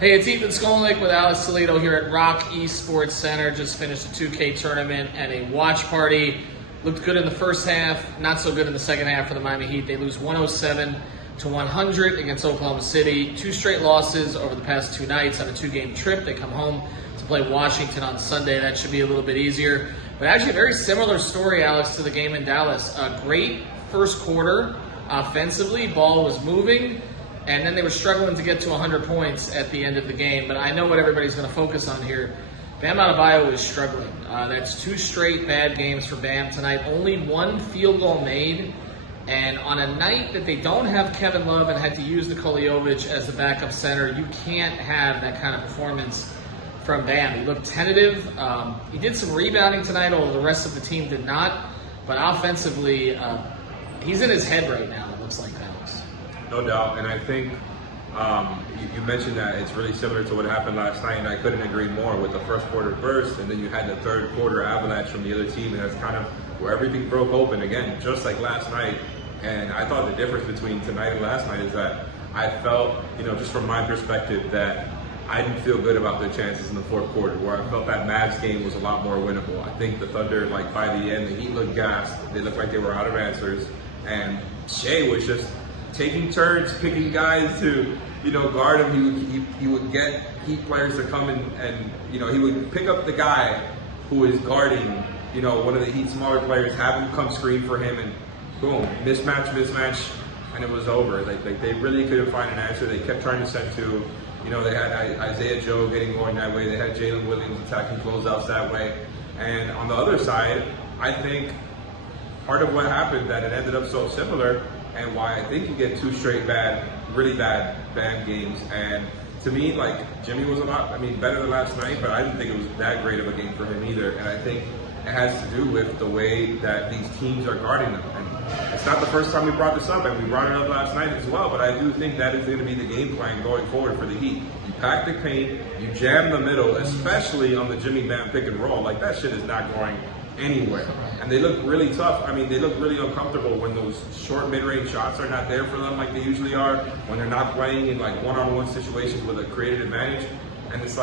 Hey, it's Ethan Skolnick with Alex Toledo here at Rock Esports Center. Just finished a 2K tournament and a watch party. Looked good in the first half, not so good in the second half for the Miami Heat. They lose 107-100 against Oklahoma City. 2 straight losses over the past 2 nights on a 2-game trip. They come home to play Washington on Sunday. That should be a little bit easier. But actually a very similar story, Alex, to the game in Dallas. A great first quarter offensively. Ball was moving. And then they were struggling to get to 100 points at the end of the game. But I know what everybody's going to focus on here. Bam Adebayo is struggling. That's 2 straight bad games for Bam tonight. Only 1 field goal made. And on a night that they don't have Kevin Love and had to use Nikola Jovic as the backup center, you can't have that kind of performance from Bam. He looked tentative. He did some rebounding tonight, although the rest of the team did not. But offensively, he's in his head right now, it looks like that. No doubt, and I think you mentioned that it's really similar to what happened last night, and I couldn't agree more with the first quarter burst, and then you had the third quarter avalanche from the other team, and that's kind of where everything broke open again, just like last night. And I thought the difference between tonight and last night is that I felt, just from my perspective, that I didn't feel good about their chances in the fourth quarter, where I felt that Mavs game was a lot more winnable. I think the Thunder, by the end, the Heat looked gassed. They looked like they were out of answers, and Shea was just taking turns, picking guys to, guard him. He would get Heat players to come and he would pick up the guy who is guarding, one of the Heat smaller players, have him come screen for him, and boom, mismatch, and it was over. They really couldn't find an answer. They kept trying to send to, they had Isaiah Joe going that way. They had Jalen Williams attacking closeouts that way. And on the other side, I think part of what happened that it ended up so similar, and why I think you get 2 straight really bad Bam games. And to me, Jimmy was a lot, better than last night, but I didn't think it was that great of a game for him either. And I think it has to do with the way that these teams are guarding them. And it's not the first time we brought this up, and we brought it up last night as well, but I do think that is going to be the game plan going forward for the Heat. You pack the paint, you jam the middle, especially on the Jimmy Bam pick and roll. That shit is not going anywhere. And they look really tough. They look really uncomfortable when those short mid-range shots are not there for them like they usually are, when they're not playing in one-on-one situations with a created advantage. And it's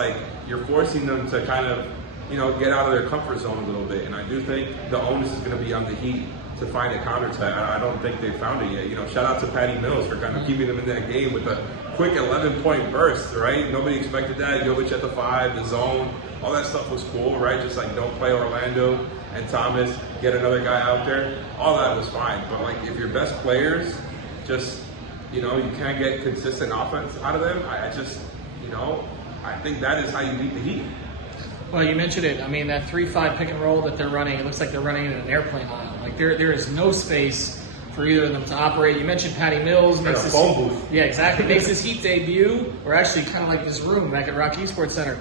you're forcing them to kind of, get out of their comfort zone a little bit. And I do think the onus is going to be on the Heat to find a counter to that. I don't think they've found it yet. Shout out to Patty Mills for kind of keeping them in that game with a quick 11-point burst, right? Nobody expected that. Jovic at the 5, the zone, all that stuff was cool, right? Just don't play Orlando and Thomas, get another guy out there. All that was fine. But if your best players just, you can't get consistent offense out of them, I think that is how you beat the Heat. Well, you mentioned it. That 3-5 pick and roll that they're running, it looks like they're running in an airplane aisle. There is no space for either of them to operate. You mentioned Patty Mills. Makes his phone booth. Yeah, exactly. Makes his Heat debut, or actually kind of like this room back at Rock Esports Center.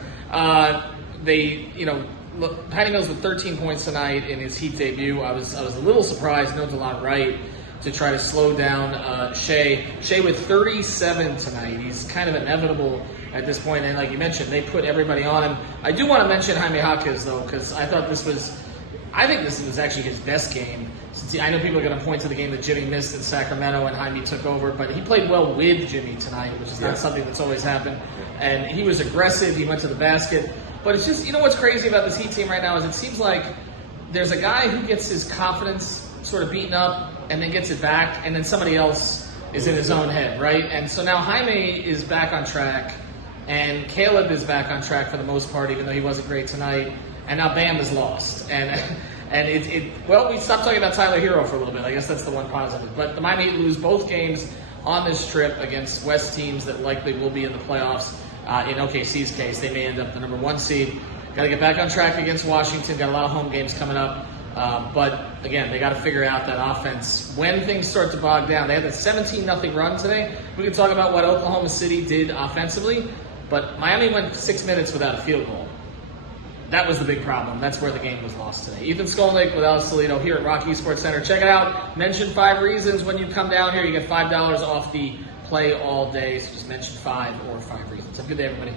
Look, Patty Mills with 13 points tonight in his Heat debut. I was a little surprised, no Delon Wright, to try to slow down Shea. Shea with 37 tonight. He's kind of inevitable at this point, and like you mentioned, they put everybody on him. I do want to mention Jaime Jaquez, though, because I think this was actually his best game. I know people are going to point to the game that Jimmy missed in Sacramento and Jaime took over, but he played well with Jimmy tonight, which is not something that's always happened. And he was aggressive. He went to the basket. But it's just, what's crazy about this Heat team right now is it seems like there's a guy who gets his confidence sort of beaten up and then gets it back, and then somebody else is in his own head, right? And so now Jaime is back on track, and Caleb is back on track for the most part, even though he wasn't great tonight. And now Bam is lost. And we stopped talking about Tyler Hero for a little bit. I guess that's the one positive. But the Miami Heat lose both games on this trip against West teams that likely will be in the playoffs. In OKC's case, they may end up the number 1 seed. Got to get back on track against Washington. Got a lot of home games coming up. But again, they got to figure out that offense when things start to bog down. They had a 17-0 run today. We can talk about what Oklahoma City did offensively, but Miami went 6 minutes without a field goal. That was the big problem. That's where the game was lost today. Ethan Skolnick with Alex Toledo here at Rock Esports Center. Check it out. Mention 5 reasons when you come down here. You get $5 off the play all day. So just mention 5 or 5 reasons. Have a good day, everybody.